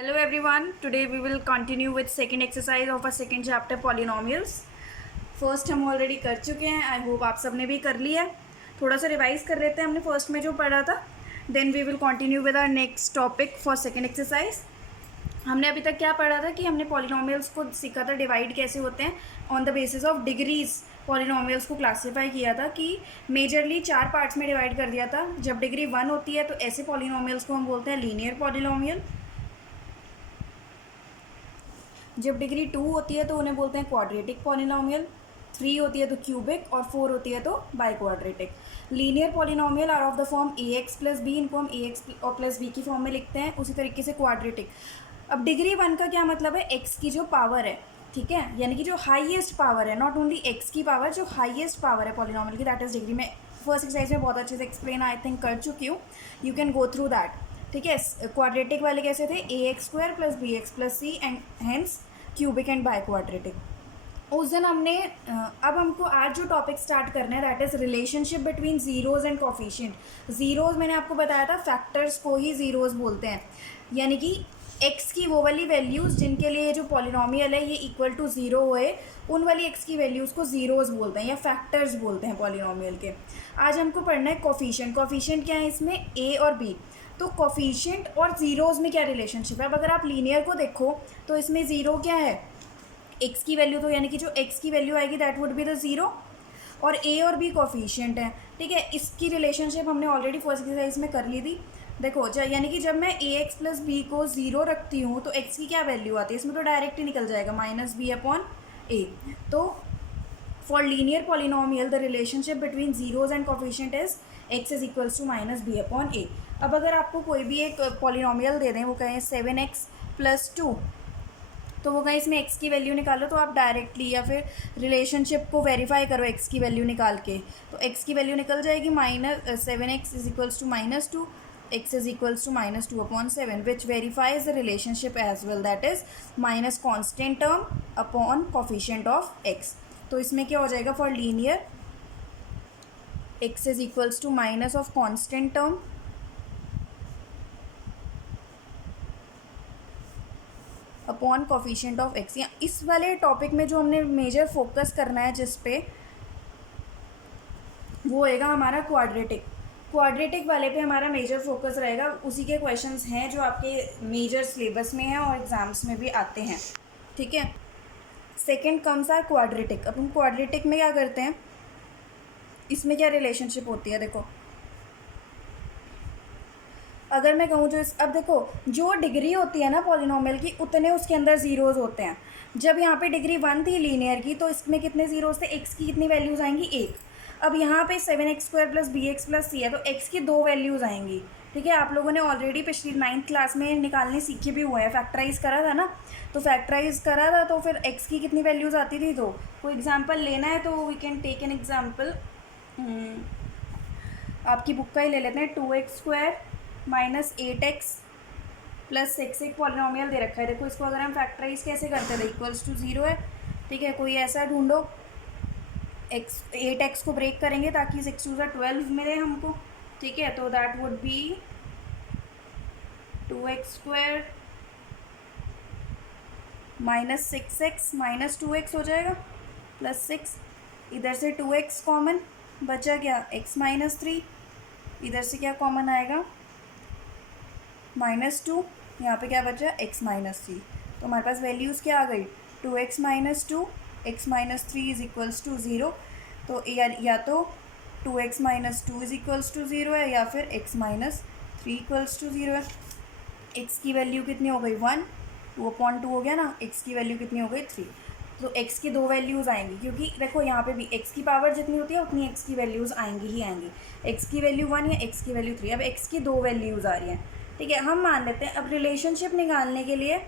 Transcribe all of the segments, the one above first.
Hello everyone. Today we will continue with second exercise of our second chapter polynomials. First हम already कर चुके हैं. I hope आप सब ने भी कर लिया है. थोड़ा सा रिवाइज कर लेते हैं हमने फर्स्ट में जो पढ़ा था. Then we will continue with our next topic for second exercise. हमने अभी तक क्या पढ़ा था कि हमने पॉलिनोमियल्स को सीखा था डिवाइड कैसे होते हैं on the basis of degrees. Polynomials को क्लासीफाई किया था कि मेजरली 4 पार्ट्स में डिवाइड कर दिया था. जब डिग्री 1 होती है तो ऐसे पॉलिनोमियल्स को हम बोलते हैं लीनियर पॉलिनोमियल. जब डिग्री 2 होती है तो उन्हें बोलते हैं क्वाड्रेटिक पॉलिनोमियल. 3 होती है तो क्यूबिक और 4 होती है तो biquadratic. Linear polynomial are of the form a x plus b. इनको हम ए एक्स और प्लस बी की फॉर्म में लिखते हैं. उसी तरीके से क्वाड्रेटिक. अब डिग्री 1 का क्या मतलब है? एक्स की जो पावर है, ठीक है, यानी कि जो हाईएस्ट पावर है, नॉट ओनली एक्स की पावर, जो हाईएस्ट पावर है पॉलिनोमियल की, दैट इज डिग्री. में फर्स्ट एक्सरसाइज में बहुत अच्छे से एक्सप्लेन आई थिंक कर चुकी हूँ. You can go through that. ठीक है. क्वाड्रेटिक वाले कैसे थे? A x square plus b x plus c and hence cubic and by quadratic. उस दिन हमने अब हमको आज जो टॉपिक स्टार्ट करना है that is relationship between zeros and coefficient. Zeros मैंने आपको बताया था फैक्टर्स को ही जीरोज़ बोलते हैं, यानी कि एक्स की वो वाली वैल्यूज़ जिनके लिए जो पॉलिनोमियल है ये इक्वल टू ज़ीरो होए, उन वाली एक्स की वैल्यूज़ को जीरोज़ बोलते हैं या फैक्टर्स बोलते हैं पॉलिनोमियल के. आज हमको पढ़ना है कोफिशिएंट. कोफिशिएंट क्या है इसमें? ए और बी. तो कोफिशिएंट और ज़ीरोज़ में क्या रिलेशनशिप है? अब अगर आप लीनियर को देखो तो इसमें ज़ीरो क्या है? एक्स की वैल्यू, तो यानी कि जो एक्स की वैल्यू आएगी that would be the zero. और ए और बी कोफिशिएंट है. ठीक है. इसकी रिलेशनशिप हमने ऑलरेडी फर्स्ट एक्सरसाइज में कर ली थी. देखो यानी कि जब मैं ए एक्स प्लस बी को ज़ीरो रखती हूँ तो एक्स की क्या वैल्यू आती है? इसमें तो डायरेक्ट ही निकल जाएगा माइनस बी अपॉन ए. तो for linear polynomial the relationship between zeros and coefficient is x is equals to minus b upon a. अब अगर आपको कोई भी एक पॉलिनोमियल दे दें, वो कहें 7x प्लस 2, तो वो कहीं इसमें एक्स की वैल्यू निकालो तो आप डायरेक्टली या फिर रिलेशनशिप को वेरीफाई करो एक्स की वैल्यू निकाल के, तो एक्स की वैल्यू निकल जाएगी minus 7x is equals to minus 2, x is equals to minus 2 upon 7, which verifies the relationship as well, that is minus constant term upon coefficient of x. तो इसमें क्या हो जाएगा? For linear x is equals to minus of constant term upon coefficient of x. या इस वाले topic में जो हमने मेजर फोकस करना है जिस पे, वो होएगा हमारा क्वाड्रेटिक. क्वाड्रेटिक वाले पे हमारा मेजर फोकस रहेगा. उसी के क्वेश्चंस हैं जो आपके मेजर सिलेबस में हैं और एग्ज़ाम्स में भी आते हैं. ठीक है. Second comes our quadratic. अब हम क्वाड्रेटिक में क्या करते हैं, इसमें क्या रिलेशनशिप होती है? देखो अगर मैं कहूँ अब देखो जो डिग्री होती है ना पॉलिनोमियल की, उतने उसके अंदर ज़ीरोज़ होते हैं. जब यहाँ पे डिग्री 1 थी लीनियर की तो इसमें कितने ज़ीरोज़ थे? एक्स की कितनी वैल्यूज़ आएंगी? 1. अब यहाँ पे 7x square plus b x plus c है तो एक्स की 2 वैल्यूज़ आएंगी. ठीक है. आप लोगों ने ऑलरेडी पिछली 9th क्लास में निकालने सीखे भी हुए हैं. फैक्टराइज करा था ना, तो फैक्टराइज करा था तो फिर एक्स की कितनी वैल्यूज़ आती थी? तो कोई एग्जाम्पल लेना है तो we can take an example. आपकी बुक का ही ले लेते हैं. 2x square minus 8x plus 6. एक पॉलिनोमियल दे रखा है. देखो इसको अगर हम फैक्टराइज कैसे करते थे? इक्वल्स टू 0 है. ठीक है. कोई ऐसा ढूंढो. 8x को ब्रेक करेंगे ताकि 6 2 12 मिले हमको. ठीक है. तो that would B 2x square minus 6x minus 2x हो जाएगा प्लस 6. इधर से 2x कॉमन बचा, क्या? x minus 3. इधर से क्या कॉमन आएगा? माइनस 2. यहाँ पे क्या बचा? x minus 3. तो हमारे पास वैल्यूज़ क्या आ गई? 2x minus 2, x minus 3 is equals to 0. तो या तो 2x minus 2 is equals to 0 है या फिर x माइनस 3 इक्वल्स टू 0 है. x की वैल्यू कितनी हो गई? 1. 2/2 हो गया ना. x की वैल्यू कितनी हो गई? 3. तो x की 2 वैल्यूज़ आएंगी, क्योंकि देखो यहाँ पे भी x की पावर जितनी होती है उतनी x की वैल्यूज़ आएंगी ही आएंगी. x की वैल्यू 1 या x की वैल्यू 3. अब x की 2 वैल्यूज़ आ रही हैं. ठीक है. हम मान लेते हैं. अब रिलेशनशिप निकालने के लिए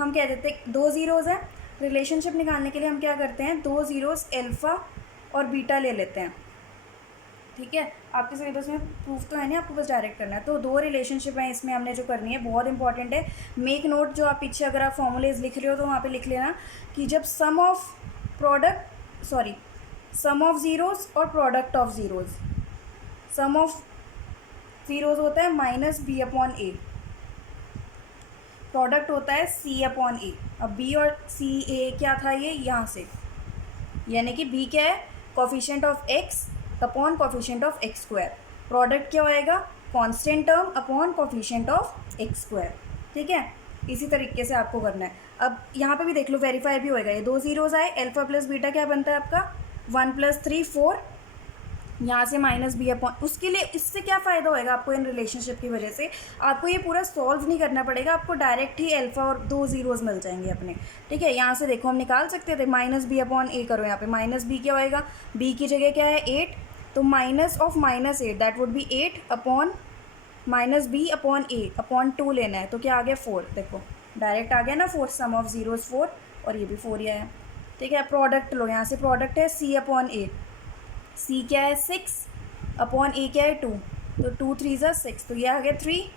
हम क्या देते हैं? 2 ज़ीरोज़ हैं. रिलेशनशिप निकालने के लिए हम क्या करते हैं? 2 ज़ीरोज़ अल्फ़ा और बीटा ले लेते हैं. ठीक है. आपके सिलेबस में प्रूफ तो है नहीं, आपको बस डायरेक्ट करना है. तो 2 रिलेशनशिप हैं इसमें हमने जो करनी है. बहुत इंपॉर्टेंट है. Make note. जो आप पीछे अगर आप फॉर्मूलेज लिख रहे हो तो वहाँ पे लिख लेना कि जब सम ऑफ ज़ीरोज़ और product of zeros, sum of zeros होता है minus b upon a. Product होता है सी अपॉन ए। अब बी और सी ए क्या था, ये यहाँ से, यानी कि बी क्या है, coefficient of x upon coefficient of x square. Product क्या होएगा, constant term upon coefficient of x square. ठीक है, इसी तरीके से आपको करना है। अब यहाँ पे भी देख लो, वेरीफाई भी होएगा। ये दो जीरोज आए, अल्फा प्लस बीटा क्या बनता है आपका 1 + 3 4, यहाँ से माइनस बी अपॉन, उसके लिए इससे क्या फ़ायदा होएगा आपको इन रिलेशनशिप की वजह से, आपको ये पूरा सॉल्व नहीं करना पड़ेगा, आपको डायरेक्ट ही अल्फा और दो जीरोज़ मिल जाएंगे अपने। ठीक है, यहाँ से देखो हम निकाल सकते थे, माइनस बी अपॉन ए करो, यहाँ पे माइनस बी क्या होएगा, बी की जगह क्या है 8, तो minus of -8 that would be 8 upon minus b upon a upon 2 लेना है, तो क्या आ गया 4। देखो डायरेक्ट आ गया ना 4, सम ऑफ जीरोज़ 4, और ये भी 4 ही आया। ठीक है, प्रोडक्ट लो, यहाँ से प्रोडक्ट है सी अपॉन ए, सी क्या है 6 अपॉन ए क्या है 2, तो 2 3 ज़ा 6, तो ये आ गया 3।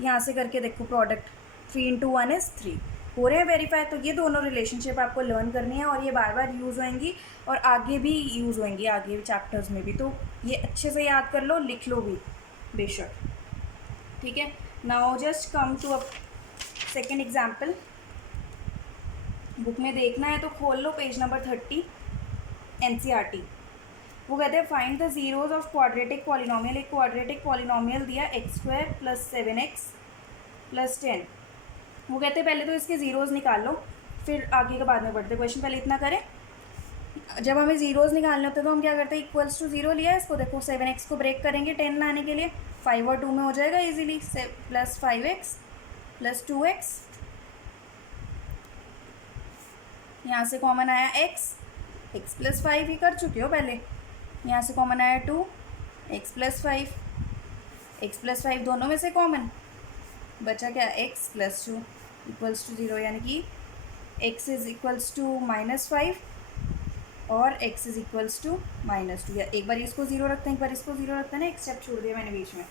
यहाँ से करके देखो प्रोडक्ट 3 × 1 = 3 हो रहे हैं वेरीफाई। तो ये दोनों रिलेशनशिप आपको लर्न करनी है, और ये बार बार यूज़ होएंगी और आगे भी यूज़ होएंगी, आगे चैप्टर्स में भी। तो ये अच्छे से याद कर लो, लिख लो भी बेशक। ठीक है, now just come to a second example. Book में देखना है तो खोल लो पेज नंबर 30 NCERT। वो कहते हैं find the zeros of quadratic polynomial. एक क्वाड्रेटिक पॉलिनोमियल दिया x² + 7x + 10। वो कहते हैं पहले तो इसके ज़ीरोज़ निकाल लो, फिर आगे का बाद में पढ़ते। क्वेश्चन पहले इतना करें, जब हमें ज़ीरोज़ निकालने होते हैं तो हम क्या करते हैं, इक्वल्स टू 0 लिया है इसको, देखो 7x को ब्रेक करेंगे 10 लाने के लिए, 5 और 2 में हो जाएगा इजीली, + 5x + 2x, यहाँ से कॉमन आया x + 5 ही कर चुके हो पहले, यहाँ से कॉमन आया 2 x + 5, x + 5 दोनों में से कॉमन बचा क्या, x + 2 = 0, यानी कि x = -5 और x = -2। या एक बार इसको 0 रखते हैं, एक बार इसको 0 रखते हैं ना, एक स्टेप छोड़ दिया मैंने बीच में।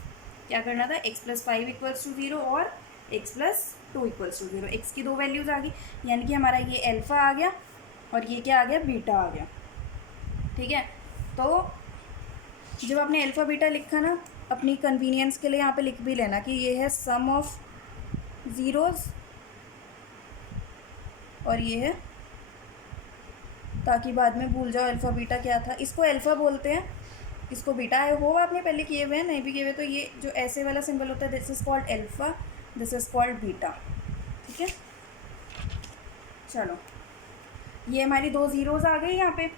क्या करना था, x + 5 = 0 और x + 2 = 0। x की दो वैल्यूज़ आ गई, यानी कि हमारा ये अल्फ़ा आ गया और ये क्या आ गया, बीटा आ गया। ठीक है, तो जब आपने अल्फ़ा बीटा लिखा ना, अपनी कन्वीनियंस के लिए यहाँ पे लिख भी लेना कि ये है सम ऑफ ज़ीरोज़ और ये है, ताकि बाद में भूल जाओ अल्फ़ा बीटा क्या था। इसको अल्फ़ा बोलते हैं, इसको बीटा है, वो आपने पहले किए हुए हैं, नहीं भी किए हुए तो ये जो ऐसे वाला सिंबल होता है, this is called alpha, this is called beta. ठीक है, चलो ये हमारी दो ज़ीरोज़ आ गई यहाँ पे।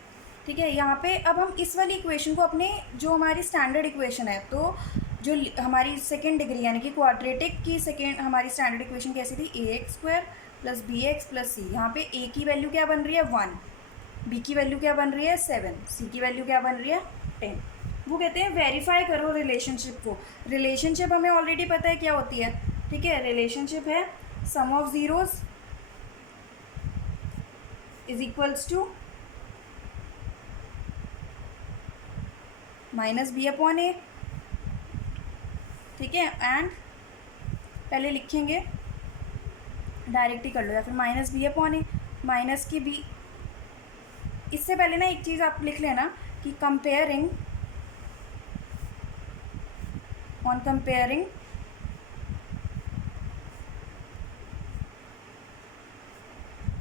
ठीक है, यहाँ पे अब हम इस वाली इक्वेशन को अपने, जो हमारी स्टैंडर्ड इक्वेशन है, तो जो हमारी सेकेंड डिग्री यानी कि क्वाड्रेटिक की सेकेंड हमारी स्टैंडर्ड इक्वेशन कैसी थी, ax² + bx + c। यहाँ पे a की वैल्यू क्या बन रही है 1, b की वैल्यू क्या बन रही है 7, c की वैल्यू क्या बन रही है 10। वो कहते हैं वेरीफाई करो रिलेशनशिप को। रिलेशनशिप हमें ऑलरेडी पता है क्या होती है। ठीक है, रिलेशनशिप है सम ऑफ ज़ीरोज़ = -b/a। ठीक है, एंड पहले लिखेंगे, डायरेक्ट ही कर लो, या फिर -b/a, माइनस की b। इससे पहले ना एक चीज़ आप लिख लेना कि कंपेयरिंग, ऑन कंपेयरिंग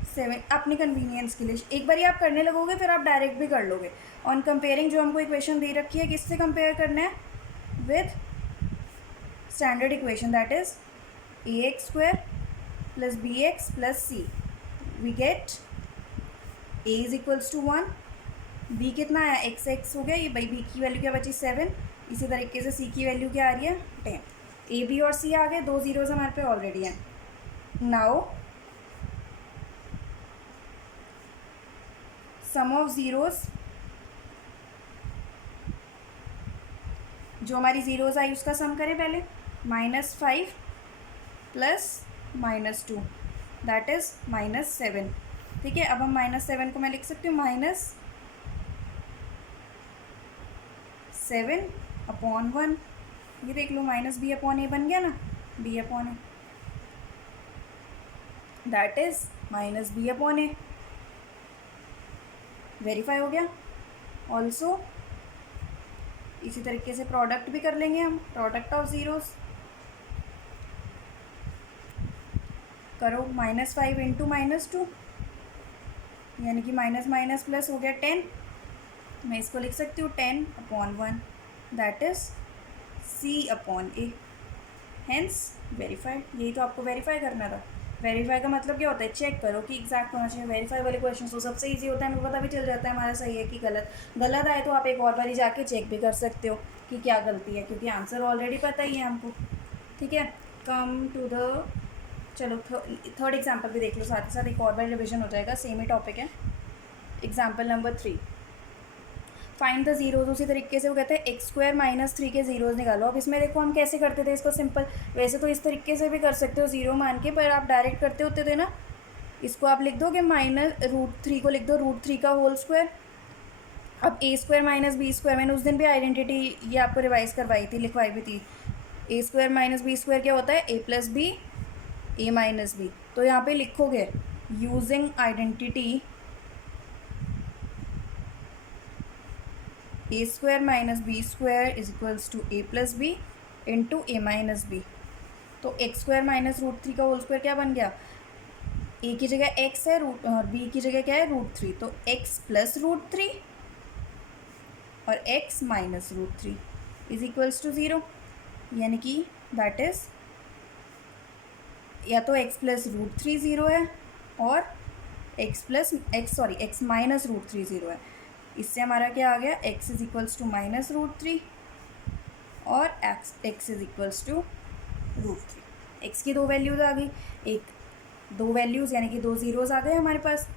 सेवन, अपनी कन्वीनियंस के लिए एक बार आप करने लगोगे फिर आप डायरेक्ट भी कर लोगे। ऑन कंपेयरिंग जो हमको इक्वेशन दे रखी है, किससे कंपेयर करना है, with standard equation that is ax² + bx + c। We get a = 1, b कितना आया x हो गया, ये भाई b की वैल्यू क्या बची 7। इसी तरीके से c की वैल्यू क्या आ रही है 10। a b और c आ गए, दो ज़ीरोज़ हमारे पे ऑलरेडी हैं। नाउ सम ऑफ ज़ीरोज़, जो हमारी ज़ीरोज़ आई उसका सम करें पहले, -5 + -2 दैट इज़ -7। ठीक है, अब हम -7 को मैं लिख सकती हूँ -7/1। ये देख लो -b/a बन गया ना, b/a that is -b/a। Verify हो गया। ऑल्सो इसी तरीके से प्रोडक्ट भी कर लेंगे हम, प्रोडक्ट ऑफ ज़ीरोज़ करो, -5 इंटू -2 यानी कि माइनस माइनस प्लस हो गया 10। मैं इसको लिख सकती हूँ 10/1 that is C/A। Hence verified. यही तो आपको वेरीफाई करना था। वेरीफाई का मतलब क्या होता है? चेक करो कि एग्जैक्ट होना चाहिए। वेरीफाई वाले क्वेश्चन तो सबसे इजी होता है, हमें पता भी चल जाता है हमारा सही है कि गलत। गलत आए तो आप एक और बारी जाके चेक भी कर सकते हो कि क्या गलती है, क्योंकि आंसर ऑलरेडी पता ही है हमको। ठीक है, कम टू द, चलो थर्ड एग्जाम्पल भी देख लो साथ ही साथ, एक और बार रिविजन हो जाएगा, सेम ही टॉपिक है। Example number 3, find the zeros. उसी तरीके से वो कहते हैं x² - 3 के जीरोज निकालो। अब इसमें देखो हम कैसे करते थे इसको सिंपल, वैसे तो इस तरीके से भी कर सकते हो जीरो मान के, पर आप डायरेक्ट करते होते थे ना। इसको आप लिख दो कि -√3 को लिख दो √3 का होल स्क्वायर। अब a² - b², मैंने उस दिन भी आइडेंटिटी ये आपको रिवाइज करवाई थी, लिखवाई भी थी। a² - b² क्या होता है? a+b a - b। तो यहाँ पे लिखोगे using identity a² - b² = a+b into a - b। तो x² - √3 का होल स्क्वायर क्या बन गया? a की जगह x है और b की जगह क्या है? √3। तो x + √3 और x - √3 = 0। यानी कि दैट इज़ या तो x + √3 0 है और x - √3 0 है। इससे हमारा क्या आ गया? x = -√3 और x = √3। x की दो वैल्यूज़ आ गई, दो वैल्यूज़ यानी कि दो ज़ीरोज़ आ गए हमारे पास।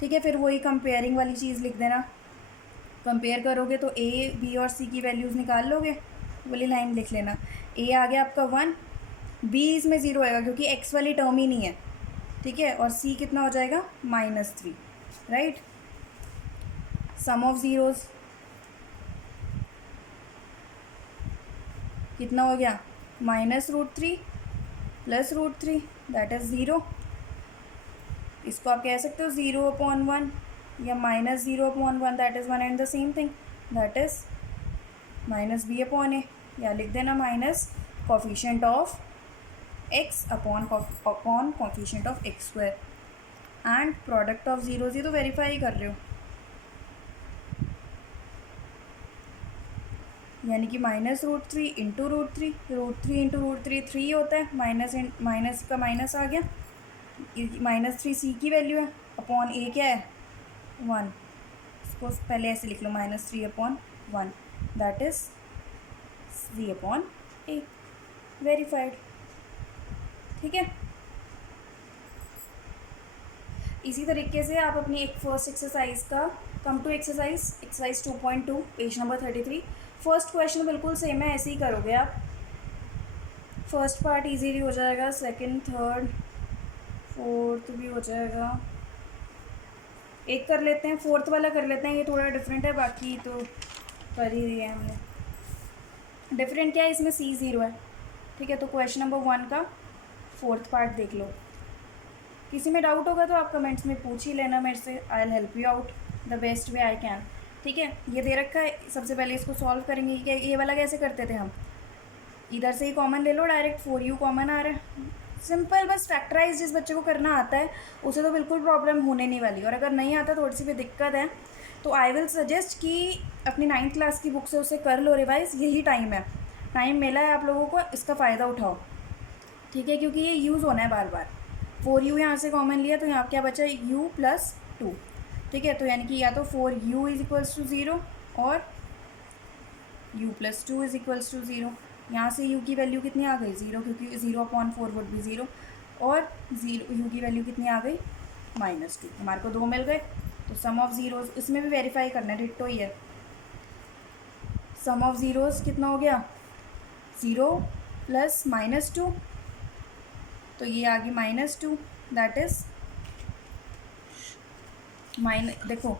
ठीक है, फिर वही कंपेयरिंग वाली चीज़ लिख देना। कंपेयर करोगे तो a, b और c की वैल्यूज़ निकाल लोगे, वाली लाइन लिख लेना। a आ गया आपका 1, b इसमें 0 आएगा क्योंकि x वाली टर्म ही नहीं है। ठीक है, और c कितना हो जाएगा? -3, राइट। सम ऑफ ज़ीरोज़ कितना हो गया? -√3 + √3 दैट इज़ 0। इसको आप कह सकते हो 0/1 या -0/1 that is one and the same thing, that is -b/a। या लिख देना minus coefficient of x upon coefficient of x² and product of zeros. ये तो वेरीफाई ही कर रहे हो, यानी कि -√3 इंटू √3, √3 इंटू √3 3 होता है, माइनस का माइनस आ गया, -3 c की वैल्यू है, अपॉन a क्या है? 1। इसको पहले ऐसे लिख लो -3/1 दैट इज़ c/a, वेरीफाइड। ठीक है, इसी तरीके से आप अपनी एक फर्स्ट एक्सरसाइज का, come to exercise 2.2 page number 33। First question बिल्कुल सेम है, ऐसे ही करोगे आप। फर्स्ट पार्ट इजीली हो जाएगा, सेकंड, थर्ड, फोर्थ भी हो जाएगा। एक कर लेते हैं, फोर्थ वाला कर लेते हैं, ये थोड़ा डिफरेंट है, बाकी तो कर ही दिया है हमने। डिफरेंट क्या है इसमें? C0 है। ठीक है, तो क्वेश्चन नंबर 1 का फोर्थ पार्ट देख लो। किसी में डाउट होगा तो आप कमेंट्स में पूछ ही लेना मेरे से, I will help you out the best way I can. ठीक है, ये दे रखा है, सबसे पहले इसको सॉल्व करेंगे। क्या ये वाला कैसे करते थे हम? इधर से ही कॉमन ले लो डायरेक्ट, 4u कॉमन आ रहा है, सिंपल। बस फैक्टराइज जिस बच्चे को करना आता है उसे तो बिल्कुल प्रॉब्लम होने नहीं वाली, और अगर नहीं आता, थोड़ी सी भी दिक्कत है, तो आई विल सजेस्ट कि अपनी 9th क्लास की बुक से उसे कर लो रिवाइज। यही टाइम मिला है आप लोगों को, इसका फ़ायदा उठाओ। ठीक है, क्योंकि ये यूज़ होना है बार बार। 4u यहाँ से कॉमन लिया तो यहाँ क्या बचा? u + 2। ठीक है, तो यानी कि या तो 4u = 0 और u + 2 = 0। यहाँ से u की वैल्यू कितनी आ गई? 0, क्योंकि 0/4 वुड भी 0, और u की वैल्यू कितनी आ गई? -2। हमारे को 2 मिल गए। तो सम ऑफ ज़ीरोज़, इसमें भी वेरीफाई करना है, डिट्टो ही है। सम ऑफ ज़ीरोज़ कितना हो गया? 0 + -2, तो ये आ गई -2 दैट इज़ देखो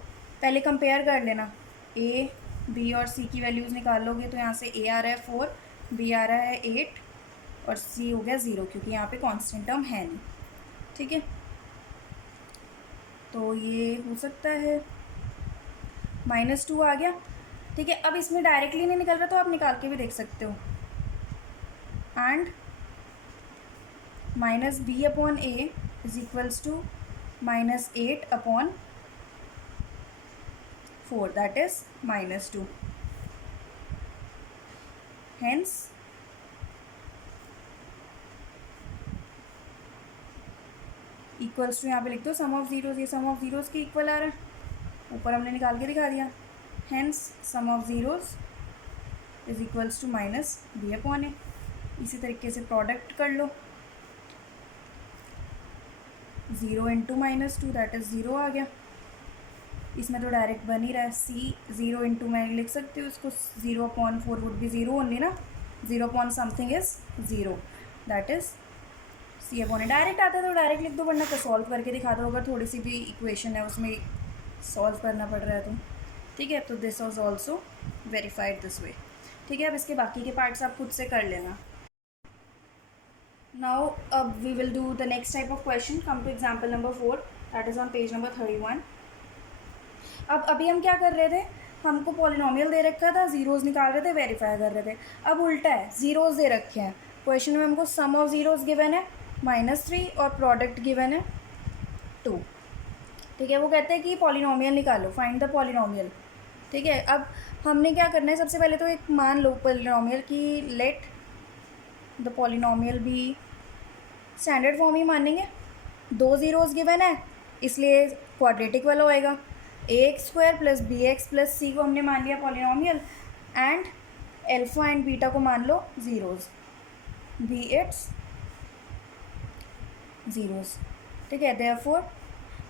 पहले कंपेयर कर लेना, a, b और c की वैल्यूज़ निकाल लोगे तो यहाँ से a आ रहा है 4, b आ रहा है 8 और c हो गया 0, क्योंकि यहाँ पे कांस्टेंट टर्म है नहीं। ठीक है, तो ये हो सकता है -2 आ गया। ठीक है, अब इसमें डायरेक्टली नहीं निकल रहा तो आप निकाल के भी देख सकते हो। And minus b upon a is equals to minus 8 upon 4, that is -2. Hence equals to यहाँ पे लिख दो सम ऑफ जीरोज़, ये सम ऑफ जीरोज़ के इक्वल आ रहा है, ऊपर हमने निकाल के दिखा दिया. Hence sum of zeros is equals to minus b upon a. इसी तरीके से प्रोडक्ट कर लो, 0 इंटू -2 दैट इज़ 0 आ गया. इसमें तो डायरेक्ट बन ही रहा है, सी 0 इंटू मैं लिख सकती हूँ उसको, 0/4 वुड बी 0 ओनली ना, 0 upon something is 0, that is c upon a. Direct आता है तो डायरेक्ट लिख दो, वरना तो सॉल्व करके दिखा दो अगर थोड़ी सी भी इक्वेशन है उसमें सॉल्व करना पड़ रहा है तो. ठीक है, तो this was also verified this way. ठीक है, अब इसके बाकी के पार्ट्स आप खुद से कर लेना. नाउ अब we will do the next type of question. Come to example number 4, that is on page number 31. अब अभी हम क्या कर रहे थे, हमको पॉलिनोमियल दे रखा था, ज़ीरोज़ निकाल रहे थे, वेरीफाई कर रहे थे. अब उल्टा है, ज़ीरोज़ दे रखे हैं क्वेश्चन में, हमको सम ऑफ ज़ीरोज़ गिवन है -3 और प्रोडक्ट गिवन है 2. ठीक है, वो कहते हैं कि पॉलिनोमियल निकालो, फाइंड द पॉलिनोमियल. ठीक है, अब हमने क्या करना है, सबसे पहले तो एक मान लो पॉलिनोमियल की, लेट द पॉलिनोमियल भी स्टैंडर्ड फॉर्म ही मानेंगे. 2 ज़ीरोज़ गिवन है इसलिए क्वाड्रेटिक वाला होएगा. ax² plus bx plus c को हमने मान लिया polynomial, and alpha and beta को मान लो ज़ीरोज़, बी इट्स ज़ीरोज़. ठीक है, देयरफॉर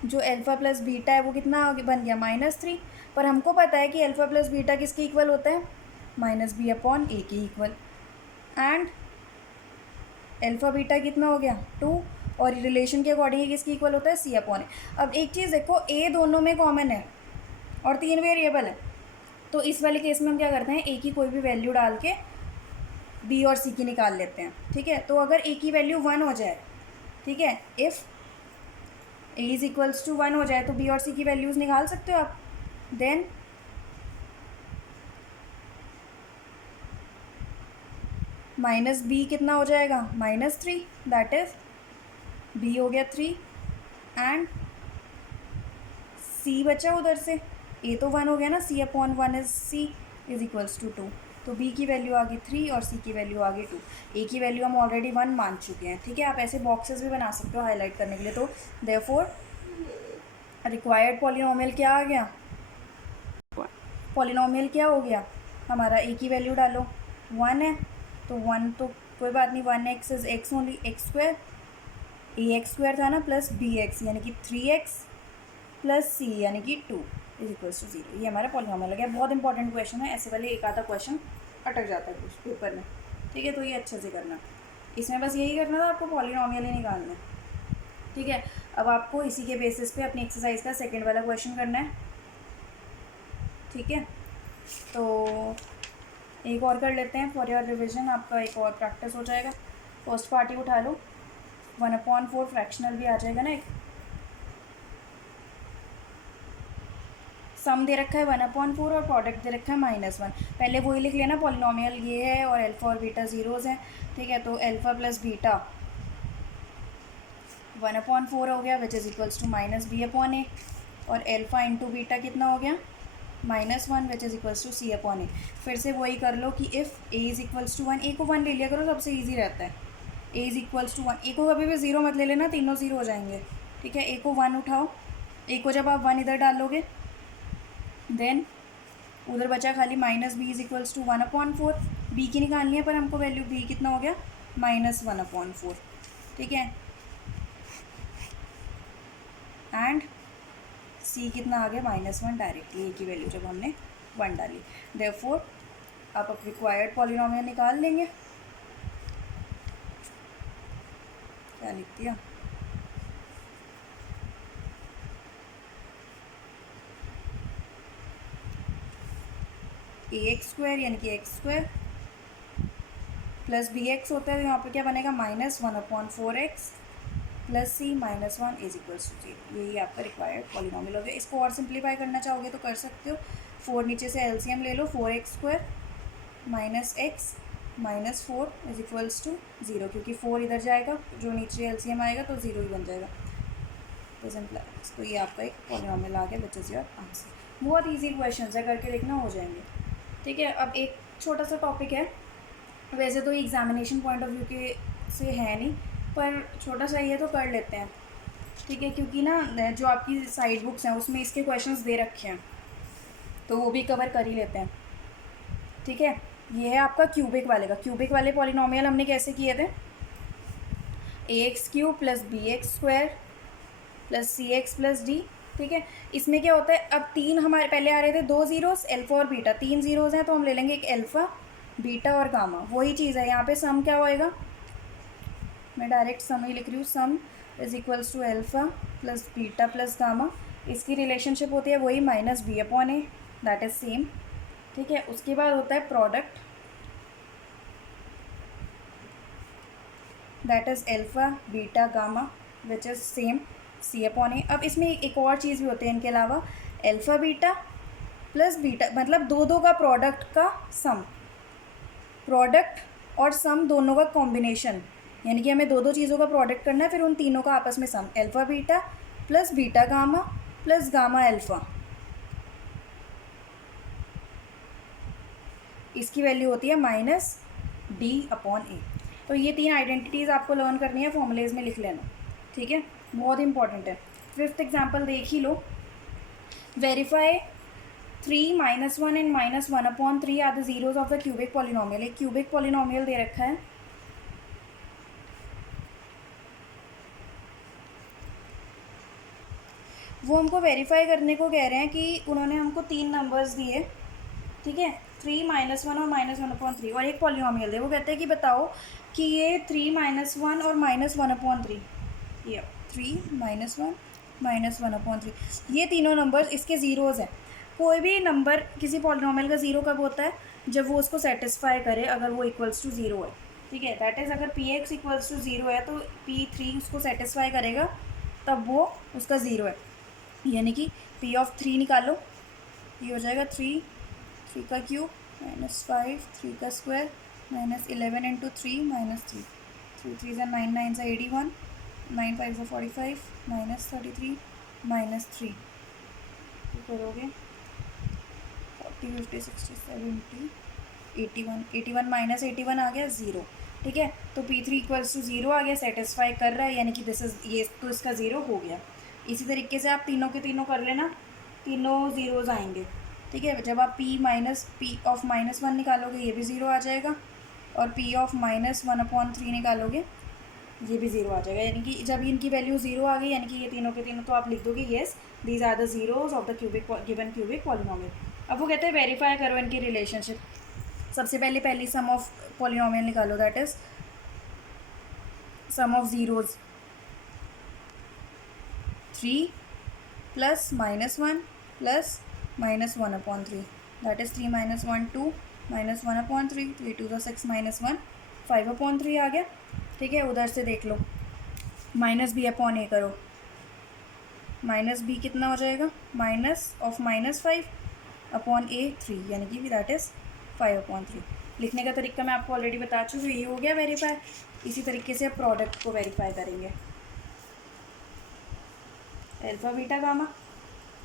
जो अल्फ़ा प्लस बीटा है वो कितना बन गया -3. पर हमको पता है कि अल्फ़ा प्लस बीटा किसके इक्वल होता है, -b अपॉन ए के इक्वल. एंड अल्फ़ा बीटा कितना हो गया 2, और रिलेशन के अकॉर्डिंग ये किसकी इक्वल होता है, सी अपॉन ए. अब एक चीज़ देखो, ए दोनों में कॉमन है और 3 वेरिएबल है, तो इस वाले केस में हम क्या करते हैं, ए की कोई भी वैल्यू डाल के बी और सी की निकाल लेते हैं. ठीक है, तो अगर ए की वैल्यू 1 हो जाए, ठीक है, if a is equals to 1 हो जाए तो बी और सी की वैल्यूज़ निकाल सकते हो आप. देन माइनस बी कितना हो जाएगा, -3, दैट इज़ बी हो गया 3, एंड सी बचा उधर से, ए तो 1 हो गया ना, c upon 1 is c is equals to 2. तो बी की वैल्यू आ गई 3 और सी की वैल्यू आ गई 2. ए की वैल्यू हम ऑलरेडी 1 मान चुके हैं. ठीक है, आप ऐसे बॉक्सेस भी बना सकते हो हाईलाइट करने के लिए. तो देयरफॉर रिक्वायर्ड पॉलिनोमियल क्या आ गया, पॉलिनोमियल क्या हो गया हमारा, ए की वैल्यू डालो 1 है तो 1 तो कोई बात नहीं, 1x is x only, x², ax² था ना, प्लस bx यानी कि 3x प्लस c यानी कि 2 इज इक्वल्स टू 0. ये हमारा पॉलिनोमियल हो गया. बहुत इंपॉर्टेंट क्वेश्चन है, ऐसे वाले एक आधा क्वेश्चन अटक जाता है कुछ पेपर में. ठीक है, तो ये अच्छे से करना. इसमें बस यही करना था आपको, पॉलिनोमियल ही निकालना है. ठीक है, अब आपको इसी के बेसिस पे अपनी एक्सरसाइज का सेकेंड वाला क्वेश्चन करना है. ठीक है, तो एक और कर लेते हैं फॉर योर रिविजन, आपका एक और प्रैक्टिस हो जाएगा. फर्स्ट पार्ट ही उठा लो, 1/4 फ्रैक्शनल भी आ जाएगा ना. एक सम दे रखा है 1/4 और प्रोडक्ट दे रखा है -1. पहले वही लिख लेना, पॉलिनोमियल ये है और अल्फ़ा और बीटा ज़ीरोज़ हैं. ठीक है, तो अल्फ़ा प्लस बीटा 1/4 हो गया, which is equals to -b upon a, और अल्फ़ा इंटू बीटा कितना हो गया, -1, which is equals to c upon a. फिर से वही कर लो कि if a is equals to 1, a को 1 ले लिया करो, सबसे ईजी रहता है. a is equals to 1, a को कभी भी 0 मत ले लेना, तीनों 0 हो जाएंगे. ठीक है, a को 1 उठाओ, a को जब आप 1 इधर डालोगे, देन उधर बचा खाली -b is equals to 1/4. b की निकालनी है पर हमको वैल्यू b कितना हो गया, -1/4. ठीक है, एंड c कितना आ गया, -1 डायरेक्टली, a की वैल्यू जब हमने 1 डाली. देयरफॉर आप अब रिक्वायर्ड पॉलिनोमियल निकाल लेंगे. क्या लिख दिया, ax² यानी कि x² प्लस bx होता है, तो यहाँ पे क्या बनेगा, -1/4x plus c -1 is equals to 0. यही आपका रिक्वायर्ड पॉलिनोमियल हो गया. इसको और सिंप्लीफाई करना चाहोगे तो कर सकते हो. 4 नीचे से एलसीएम ले लो, 4x² -x -4 is equals to 0, क्योंकि 4 इधर जाएगा, जो नीचे एलसीएम आएगा तो 0 ही बन जाएगा। तो ये आपका एक पॉलिनॉमियल आ गया, विच इज़ योर आंसर। बहुत ईजी क्वेश्चन है, करके देखना हो जाएंगे। ठीक है, अब एक छोटा सा टॉपिक है, वैसे तो एग्जामिनेशन पॉइंट ऑफ व्यू के से है नहीं, पर छोटा सा ही है तो कर लेते हैं। ठीक है, क्योंकि ना जो आपकी साइड बुक्स हैं उसमें इसके क्वेश्चंस दे रखे हैं, तो वो भी कवर कर ही लेते हैं। ठीक है, ये है आपका क्यूबिक वाले का। क्यूबिक वाले पॉलिनॉमियल हमने कैसे किए थे, ax³ + bx² + cx + d। ठीक है, इसमें क्या होता है, अब 3 हमारे पहले आ रहे थे, 2 ज़ीरोज़ अल्फ़ा और बीटा, 3 ज़ीरोज़ हैं तो हम ले लेंगे एक अल्फ़ा, बीटा और गामा। वही चीज़ है यहाँ पे, सम क्या होएगा, मैं डायरेक्ट सम ही लिख रही हूँ, sum is equals to alpha + beta + gamma. इसकी रिलेशनशिप होती है वही -b/a, दैट इज़ सेम। ठीक है, उसके बाद होता है product, that is alpha, beta, gamma, which is same c/a। अब इसमें एक और चीज़ भी होती है इनके अलावा, अल्फ़ा बीटा + बीटा, मतलब दो का प्रोडक्ट का सम, प्रोडक्ट और सम दोनों का कॉम्बिनेशन, यानी कि हमें दो चीज़ों का प्रोडक्ट करना है, फिर उन तीनों का आपस में sum, alpha beta + beta gamma + gamma alpha, इसकी वैल्यू होती है -d/a। तो ये 3 आइडेंटिटीज़ आपको लर्न करनी है, फॉर्मूलेज में लिख लेना। ठीक है, बहुत इंपॉर्टेंट है। 5th एग्जाम्पल देख ही लो, verify 3, -1 and -1/3 are the zeros of the cubic polynomial. एक क्यूबिक पॉलिनॉमियल दे रखा है, वो हमको वेरीफाई करने को कह रहे हैं कि उन्होंने हमको 3 नंबर्स दिए। ठीक है, 3, -1 और -1/3, और एक पॉलिनॉमियल दे। वो कहते हैं कि बताओ कि ये 3, -1 और -1/3, ये 3, -1 -1/3, ये तीनों नंबर्स इसके ज़ीरोज़ हैं। कोई भी नंबर किसी पॉलिनॉमियल का ज़ीरो कब होता है, जब वो उसको सेटिस्फाई करे, अगर वो इक्वल्स टू 0 है। ठीक है, दैट इज़ अगर px इक्वल्स टू 0 है तो p3 उसको सेटिस्फाई करेगा, तब वो उसका ज़ीरो है। यानी कि p(3) निकालो, ये हो जाएगा 3 का क्यूब -5, 3 का स्क्वायर -11 × 3 -3, 3 3 = 9, 9 = 81, 9 5 = 45, -33 -3, तो करोगे 40 50 60 70 81, 81 -81 आ गया 0। ठीक है, तो p3 इक्वल्स टू 0 आ गया, सेटिस्फाई कर रहा है, यानी कि दिस इज़, ये तो इसका 0 हो गया। इसी तरीके से आप तीनों के तीनों कर लेना, तीनों ज़ीरोज़ आएंगे। ठीक है, जब आप p(-1) निकालोगे, ये भी 0 आ जाएगा, और p(-1/3) निकालोगे, ये भी 0 आ जाएगा। यानी कि जब इनकी वैल्यू 0 आ गई, यानी कि ये तीनों के तीनों, तो आप लिख दोगे yes these are the zeros of the cubic given cubic polynomial. अब वो कहते हैं वेरीफाई करो इनकी रिलेशनशिप। सबसे पहली सम ऑफ पॉलिनॉमियल निकालो, that is sum of zeros, 3 + -1 + -1/3, that is 3 - 1 2 -1/3, 3 2 = 6 -1 5/3 आ गया। ठीक है, उधर से देख लो, -b/a करो, -b कितना हो जाएगा, -(-5)/a3, यानी कि दैट इज़ 5/3। लिखने का तरीका मैं आपको ऑलरेडी बता चुकी हूँ, ये हो गया वेरीफाई। इसी तरीके से आप प्रोडक्ट को वेरीफाई करेंगे, अल्फ़ा बीटा गामा,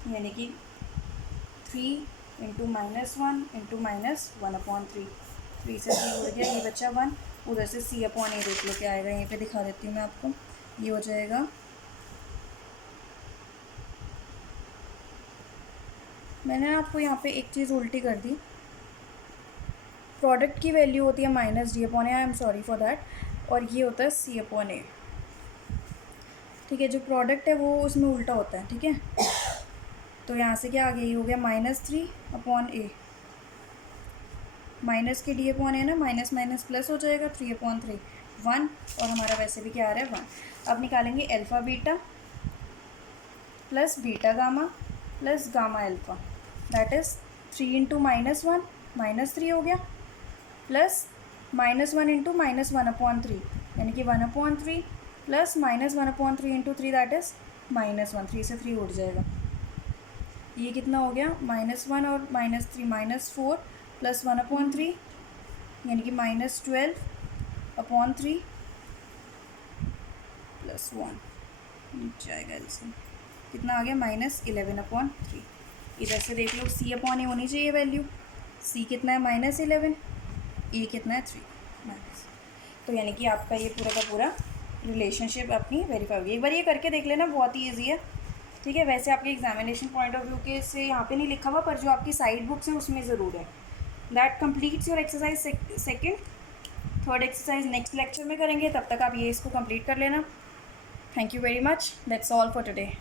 यानी कि 3 × -1 × -1/3, 3 से 3 उड़ गया, ये बचा 1। उधर से c/a देख लो क्या आएगा, यहीं पे दिखा देती हूँ मैं आपको, ये हो जाएगा, मैंने आपको यहाँ पे एक चीज़ उल्टी कर दी, प्रोडक्ट की वैल्यू होती है -d/a, I am sorry for that, और ये होता है c/a। ठीक है, जो प्रोडक्ट है वो उसमें उल्टा होता है। ठीक है, तो यहाँ से क्या आ गया, ये हो गया -3/a, माइनस के d/a ना, माइनस माइनस प्लस हो जाएगा, 3/3 1, और हमारा वैसे भी क्या आ रहा है 1। अब निकालेंगे alpha beta + beta gamma + gamma alpha, that is 3 × -1 -3 हो गया, प्लस -1 × -1/3, यानी कि 1/3 प्लस -1/3 × 3, दैट इज़ -1, 3 से 3 उठ जाएगा, ये कितना हो गया, -1 और -3 -4 + 1/3, यानी कि -12/3 + 1 नीचे आएगा एलसीएम, कितना आ गया -11/3। इधर से देख लो C/A होनी चाहिए वैल्यू, C कितना है -11, A कितना है 3 माइनस। तो यानी कि आपका ये पूरा का पूरा रिलेशनशिप अपनी वेरीफाई होगी। एक बार ये करके देख लेना, बहुत ही ईजी है, ठीक है। वैसे आपके एग्जामिनेशन पॉइंट ऑफ व्यू के से यहाँ पे नहीं लिखा हुआ, पर जो आपकी साइड बुक्स हैं उसमें ज़रूर है। That completes your exercise second. Third exercise next lecture में करेंगे, तब तक आप ये इसको कंप्लीट कर लेना। Thank you very much, that's all for today.